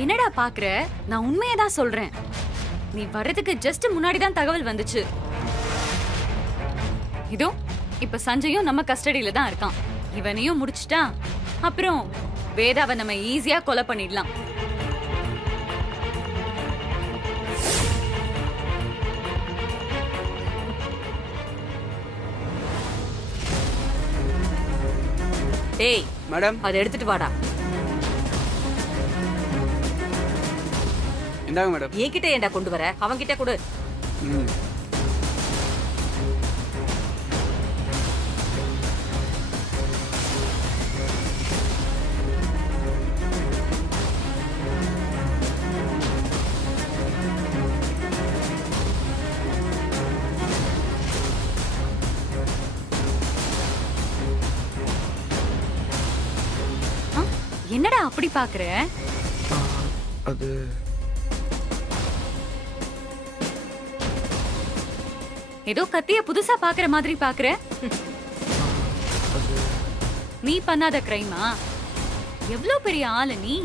என்னடா பாக்குற? நான் உண்மையை தான் சொல்றேன். நீ வர்றதுக்கு ஜஸ்ட் முன்னாடி தான் தகவல் வந்துச்சு. இதோ இப்ப சஞ்சயும் நம்ம கஸ்டடியில தான் இருக்கான். இவனையும் முடிச்சிட்டா அப்புறம் வேதாவை நம்ம ஈஸியா கொலை பண்ணிடலாம். டேய் மேடம், அதை எடுத்துட்டு வாடா. இந்தாங்க மேடம். என்கிட்ட ஏன்டா கொண்டு வர? அவன்கிட்ட கொடு. ம். என்னடா அப்படி பாக்குற? அது ஏதோ கத்திய புதுசா பாக்குற மாதிரி பாக்குற. நீ பண்ணாத கிரைமா? எவ்வளவு பெரிய ஆளு நீ?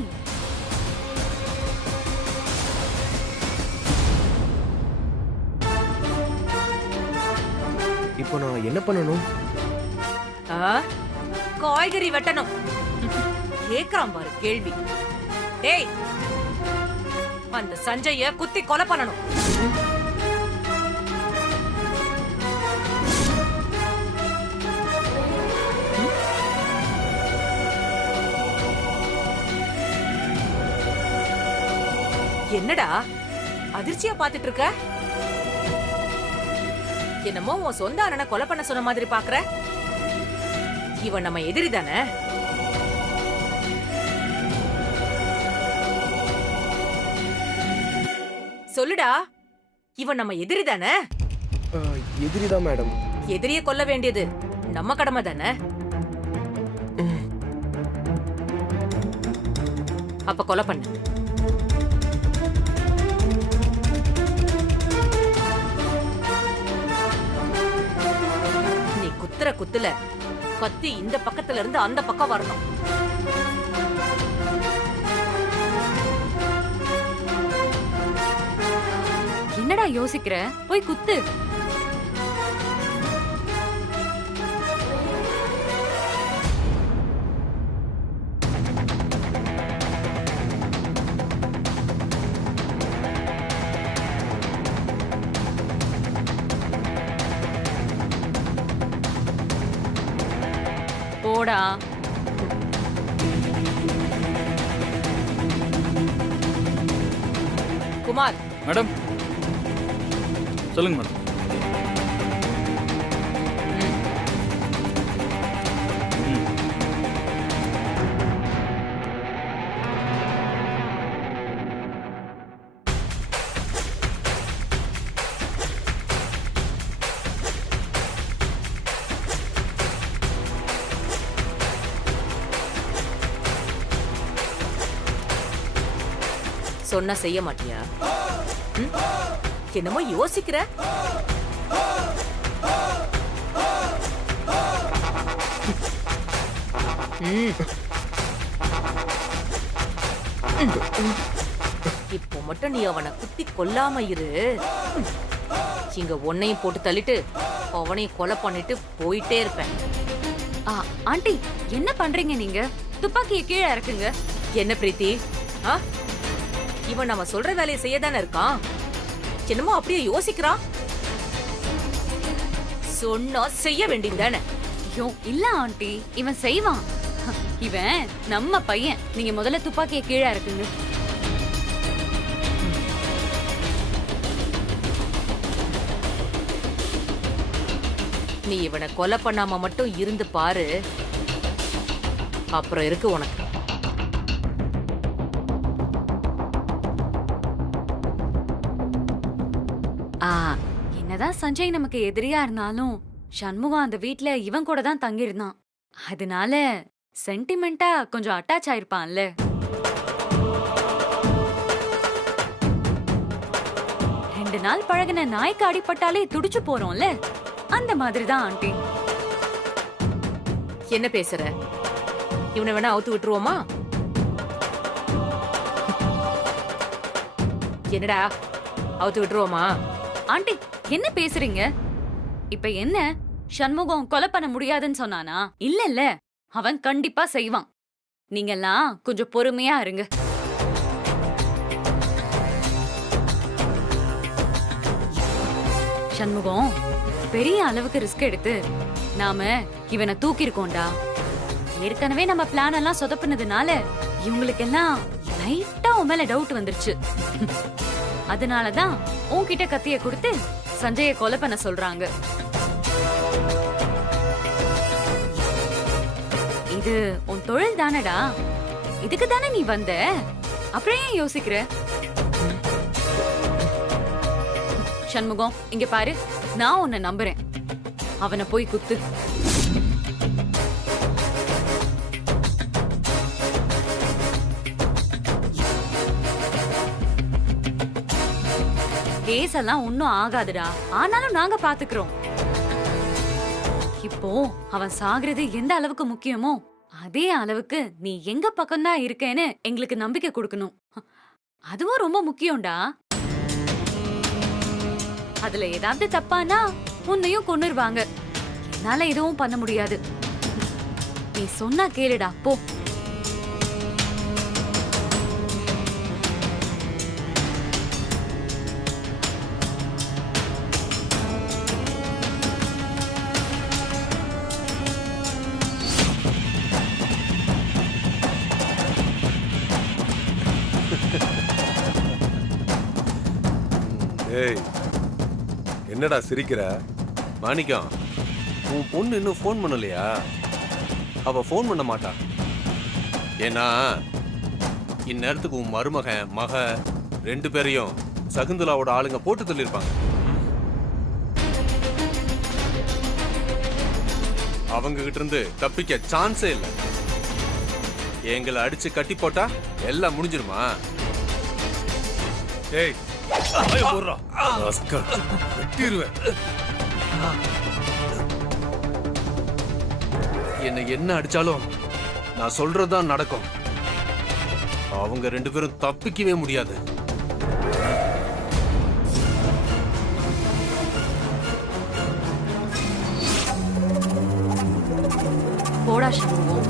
இப்போ நான் என்ன பண்ணணும்? காய்கறி வெட்டணும். கேக்குறான் பாரு கேள்வி. டேய், அந்த சஞ்சய குத்தி கொலை பண்ணணும். என்னடா அதிர்ச்சியா பாத்துட்டு இருக்க? என்னமோ உன் சொந்த அண்ணனை கொலை பண்ண சொன்ன மாதிரி பாக்குற? இவன் நம்ம எதிரி தானே? சொல்லுடா, இவன் நம்ம எதிரி தானே? எதிரிதான் மேடம். எதிரிய கொல்ல வேண்டியது நம்ம கடமை தானே? அப்ப கொலை பண்ணு. நீ குத்துற குத்துல கத்தி இந்த பக்கத்துல இருந்து அந்த பக்கம் வரணும். என்னடா யோசிக்கிற? போய் குத்து. போடா. குமார். மேடம், சொல்லுங்க மேடம். சொன்னா செய்ய மாட்டியா? என்னமோ யோசிக்கிற. இப்போ மட்டும் நீ அவனை குத்தி கொல்லாம இரு. இங்க உன்னையும் போட்டு தள்ளிட்டு அவனையும் கொலை பண்ணிட்டு போயிட்டே இருப்பேன். ஆண்டி, என்ன பண்றீங்க நீங்க? துப்பாக்கியை கீழே இறக்குங்க. என்ன பிரீத்தி, இவன் நம்ம சொல்ற வேலையை செய்யதானே இருக்கான். என்னமோ அப்படியே யோசிக்கிறான். சொன்னா செய்ய வேண்டியதானே? ஐயோ இல்ல ஆண்டி, இவன் செய்வான். இவன் நம்ம பையன். நீங்க முதல்ல துப்பாக்கியை கீழே இறக்குங்க. நீ இவனை கொலை பண்ணாம மட்டும் இருந்து பாரு, அப்புறம் இருக்கு உனக்கு. என்னதான் சஞ்சய் நமக்கு எதிரியா இருந்தாலும் சண்முகம் அந்த வீட்ல இவன் கூட தான் தங்கியிருந்தான். அதனால சென்டிமெண்டா கொஞ்சம் அட்டாச் ஆயிருப்பான்ல. ரெண்டு நாள் பழகின நாய்க்கு அடிபட்டாலே துடிச்சு போறோம்ல, அந்த மாதிரிதான் ஆண்டி. என்ன பேசுற? இவனை வேணா அவுத்து விட்டுருவோமா? என்னடா அவுத்து விட்டுருவோமா? ஆண்டி என்ன பேசுறீங்க? இப்ப என்ன சண்முகம் கொலை பண்ண முடியாதுன்னு சொன்னானா? இல்ல அவன் கண்டிப்பா செய்வான். நீங்கெல்லாம் கொஞ்சம் பொறுமையா இருங்க. சண்முகம் பெரிய அளவுக்கு ரிஸ்க் எடுத்து நாம இவனை தூக்கிருக்கோம்டா. ஏற்கனவே நம்ம பிளான் எல்லாம் சொதப்பினதுனால இவங்களுக்கெல்லாம் லைட்டா உன் மேல டவுட் வந்துருச்சு. அதனாலதான் உன்கிட்ட கத்திய கொடுத்து சஞ்சய கொலை பண்ண சொல்றாங்க. இது உன் தொழில் தானடா, இதுக்கு தானே நீ வந்த. அப்புறம் ஏன் யோசிக்கிற? சண்முகம் இங்க பாரு, நான் உன்னை நம்புறேன். அவனை போய் குத்து. கேஸ் எல்லாம் ஒன்னும் ஆகாதுடா, ஆனாலும் நாங்க பாத்துக்கிறோம். இப்போ அவன் சாகுறது எந்த அளவுக்கு முக்கியமோ அதே அளவுக்கு நீ எங்க பக்கம்தான் இருக்கேன்னு எங்களுக்கு நம்பிக்கை கொடுக்கணும். அதுவும் ரொம்ப முக்கியம்டா. அதுல ஏதாவது தப்பானா உன்னையும் கொன்னுருவாங்க. என்னால எதுவும் பண்ண முடியாது. நீ சொன்னா கேளுடா, போ. ஏய், என்னடா சிரிக்கிற? மாணிக்கம், உன் பொண்ணு இன்னும் ஃபோன் பண்ணலையா? அவ ஃபோன் பண்ண மாட்டா. ஏன்னா இந்நேரத்துக்கு உன் மருமகன் மக 2 பேரையும் சகுந்தலாவோட ஆளுங்க போட்டு தள்ளியிருப்பாங்க. அவங்க கிட்ட இருந்து தப்பிக்க சான்ஸே இல்லை. எங்களை அடிச்சு கட்டி போட்டா எல்லாம் முடிஞ்சிருமா? ஏய், என்ன என்ன அடிச்சாலும் நான் சொல்றதுதான் நடக்கும். அவங்க 2 பேரும் தப்பிக்கவே முடியாது. போடா சண்முகம்.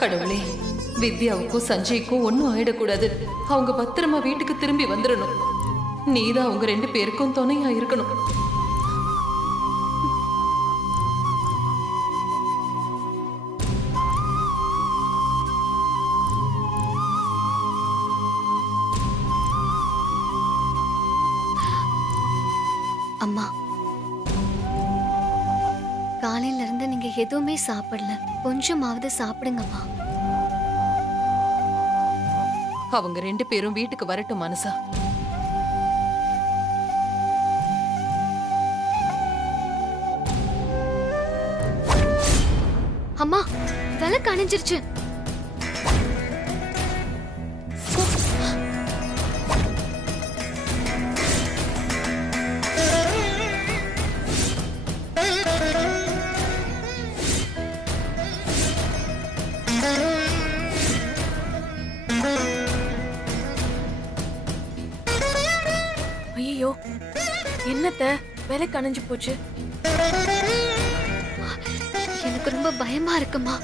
கடவுளே, வித்யாவுக்கும் சஞ்சய்க்கும் ஒன்னும் ஆயிடக்கூடாது. அவங்க பத்திரமா வீட்டுக்கு திரும்பி வந்துடணும். நீதான் அவங்க 2 பேருக்கும் துணையா இருக்கணும். அம்மா, காலையில இருந்து நீங்க எதுவுமே சாப்பிடல. கொஞ்சமாவது சாப்பிடுங்கம்மா. அவங்க 2 பேரும் வீட்டுக்கு வரட்டும் மனசா. அம்மா, விளக்கு அணைஞ்சிருச்சு. அத்தை விலை கணிஞ்சு போச்சு. எனக்கு ரொம்ப பயமா இருக்குமா.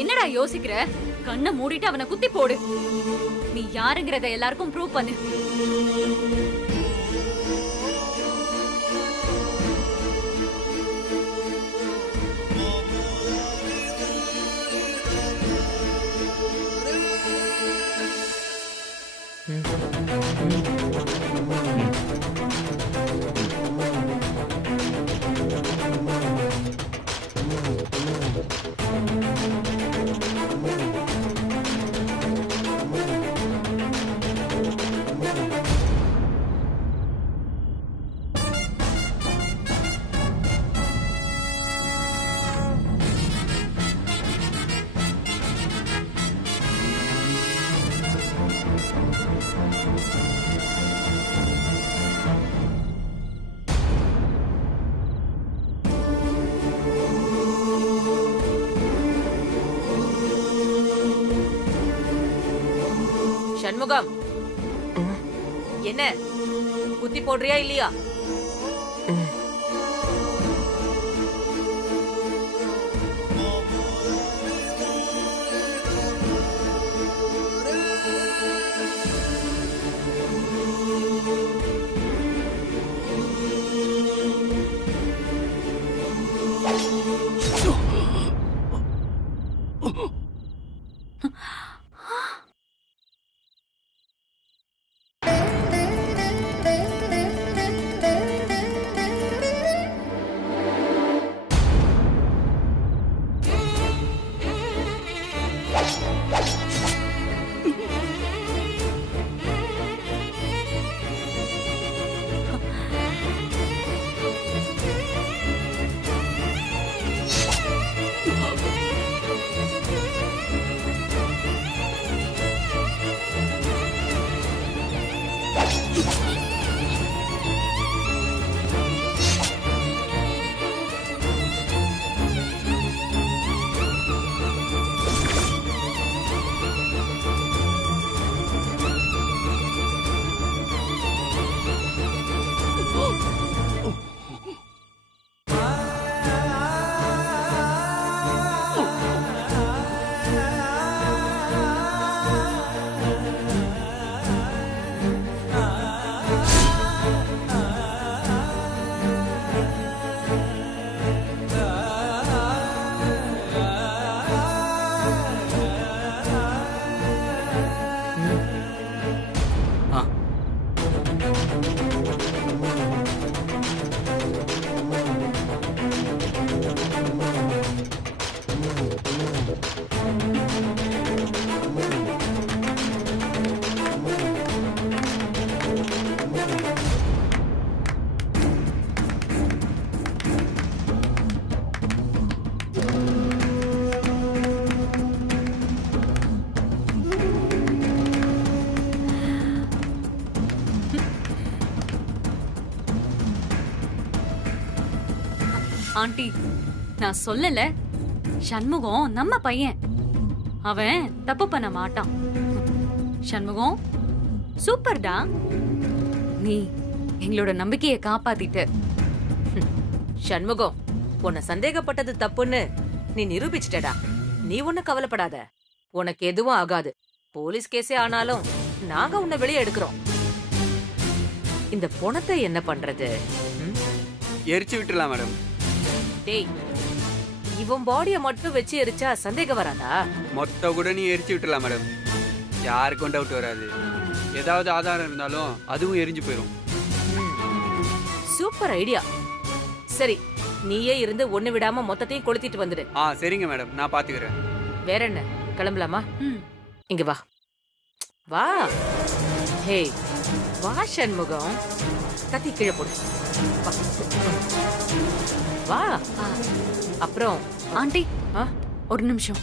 என்னடா யோசிக்கிற? கண்ணை மூடிட்டு அவனை குத்தி போடு. நீ யாருங்கிறத எல்லாருக்கும் ப்ரூவ் பண்ணு. சண்முகம், என்ன குத்தி போடுறியா இல்லையா? ஆண்டி, நான் சொல்லல, சண்முகம் நம்ம பையன். அவன் தப்பு பண்ண மாட்டான். சண்முகம் சூப்பர்டா. நீ எங்களோட நம்பிக்கையை காப்பாத்திட்ட. சண்முகம், உன்னை சந்தேகப்பட்டது தப்புன்னு நீ நிரூபிச்சிட்டடா. நீ ஒண்ணு கவலைப்படாத, உனக்கு எதுவும் ஆகாது. போலீஸ் கேஸே ஆனாலும் நாங்க உன்னை வெளியே எடுக்கிறோம். இந்த பொணத்தை என்ன பண்றது? எரிச்சு விட்டுலாம் மேடம். டேய் இவன் பாடிய மட்டும் வச்சு எரிச்சா சந்தேகம் வராதா? மொத்த கூட நீ எரிச்சு விட்டுலாம் மேடம், யாருக்கும் டவுட் வராது. ஏதாவது ஆதாரம் இருந்தாலும் அதுவும் எரிஞ்சு போயிடும். Super idea. சரி நீயே இருந்து ஒண்ணு விடாம மொத்தத்தையும் கொளுத்திட்டு வந்துடு. சரிங்க மேடம், நான் பாத்துக்கிறேன். வேற என்ன, கிளம்பலாமா? ம். இங்க வா வா. ஹே வா சண்முகம், கத்தி கீழே போடு. வா. அப்புறம் ஆண்டி ஆ? ஒரு நிமிஷம்.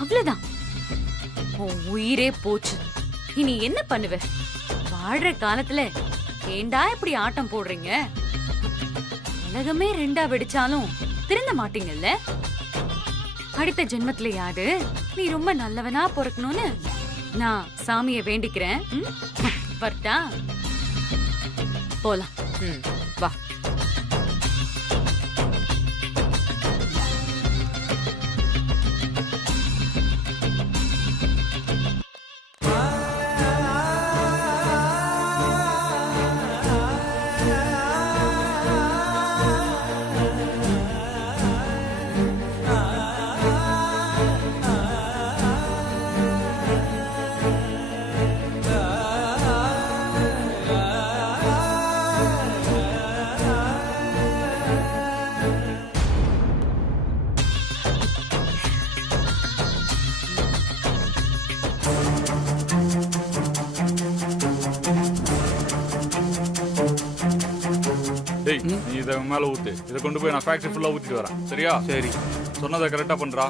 அவ்வளவுதான், உன் உயிரே போச்சு. இனி என்ன பண்ணுவ? வாழ்ற காலத்துல ஏண்டா இப்படி ஆட்டம் போடுறீங்க? உலகமே ரெண்டா வெடிச்சாலும் திருந்த மாட்டீங்கல்ல? அடுத்த ஜென்மத்திலயாவது நீ ரொம்ப நல்லவனா பொறுக்கணும்னு நான் சாமிய வேண்டிக்கிறேன். வரட்டா? போலாம். வா. டேய் நீ இதை மேலே ஊத்து. இதை கொண்டு போய் நான் ஃபேக்டரி ஃபுல்லாக ஊற்றிட்டு வரேன். சரியா? சரி. சொன்னதை கரெக்டாக பண்ணுறா.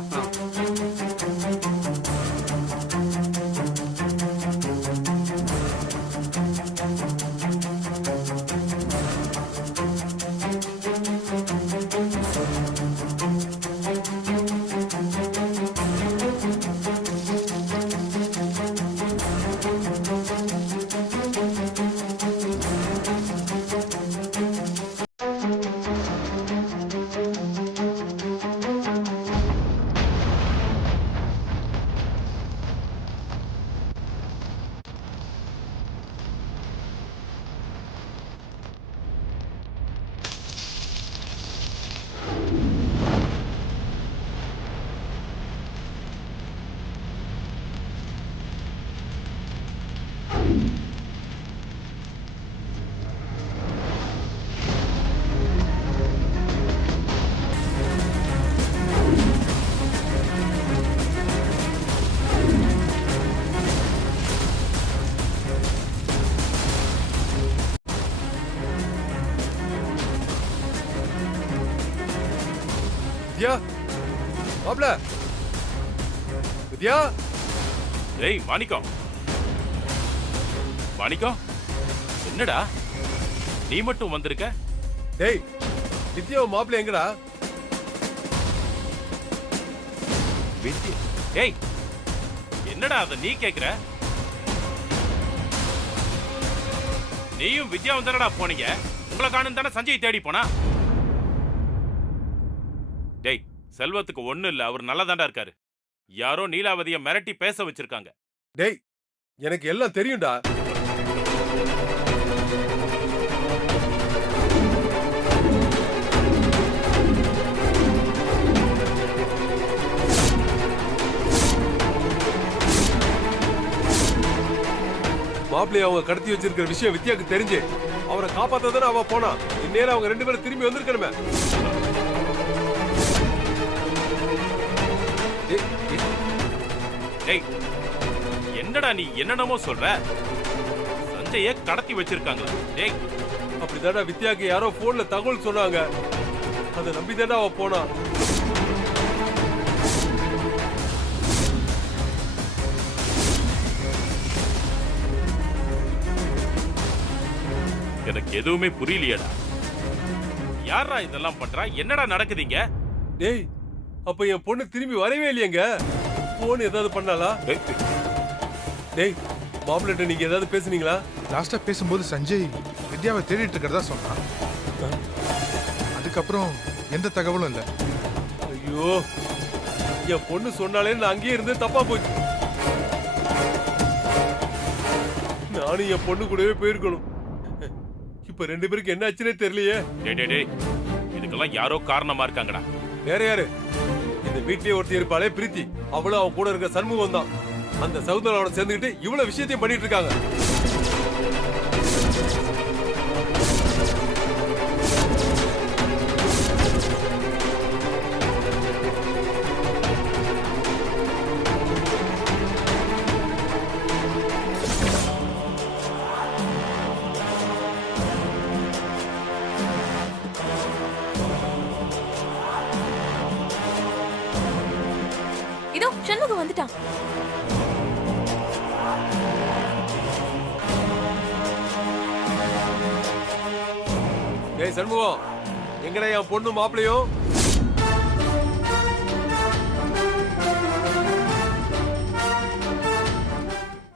வித்யா, மாப்ள வித்யா. டேய் மாணிக்கம், மாணிக்கம் என்னடா நீ மட்டும் வந்திருக்க? டேய் வித்யா மாப்ள எங்கடா? வித்யா? டேய் என்னடா அத நீ கேக்குற? நீயும் வித்யாவும் தானடா போனீங்க. உங்களை காணும் தானே சஞ்சய் தேடி போனா? டேய் செல்வத்துக்கு ஒண்ணு இல்ல, அவர் நல்லதாண்டா இருக்காரு. யாரோ நீலாவதிய மிரட்டி பேச வச்சிருக்காங்க. டேய் எனக்கு எல்லாம் தெரியும்டா. மாப்பிள்ளைய அவங்க கடத்தி வச்சிருக்கிற விஷயம் வித்யாக்கு தெரிஞ்சு அவரை காப்பாத்தாதானே அவ போனா. இந்நேரம் அவங்க ரெண்டு பேரும் திரும்பி வந்திருக்கணுமே. டேய் என்னடா நீ என்னென்னமோ சொல்ற? சஞ்சய கடத்தி வச்சிருக்காங்களா? டேய் அப்படிதாடா வித்யாக்கு யாரோ போன்ல தகவல் சொன்னாங்க. அதை நம்பிதாடா அவ போனா. எனக்கு எதுவுமே புரியலையடா. யாரா இதெல்லாம் பண்றா? என்னடா நடக்குதுங்க? டேய் அப்ப என் பொண்ணு திரும்பி வரவே இல்லையங்க. போன் ஏதாவது பண்ணாலா? டேய் மாப்பிள்ளை நீங்க ஏதாவது பேசுனீங்களா? லாஸ்டா பேசும்போது சஞ்சய் வித்யாவை தேடிட்டு இருக்கிறதா சொன்னான். அதுக்கப்புறம் எந்த தகவலும் இல்ல. ஐயோ, என் பொண்ணு சொன்னாலே நான் அங்கேயே இருந்து தப்பா போச்சு. நானும் என் பொண்ணு கூடவே போயிருக்கணும். இப்ப 2 பேருக்கு என்ன ஆச்சுன்னே தெரியலையே. டேய் இதுக்கெல்லாம் யாரோ காரணமா இருக்காங்கடா. வேற யாரு? இந்த வீட்லயே ஒருத்தி இருப்பாளே பிரீத்தி, அவளும் அவன் கூட இருக்க சண்முகம் தான். அந்த சௌந்தரனோட சேர்ந்துக்கிட்டு இவ்வளவு விஷயத்தையும் பண்ணிட்டு இருக்காங்க. இதோ சண்முகம் வந்துட்டான். ஏய் சண்முகம், எங்கடா என் பொண்ணு மாப்பிளையும்?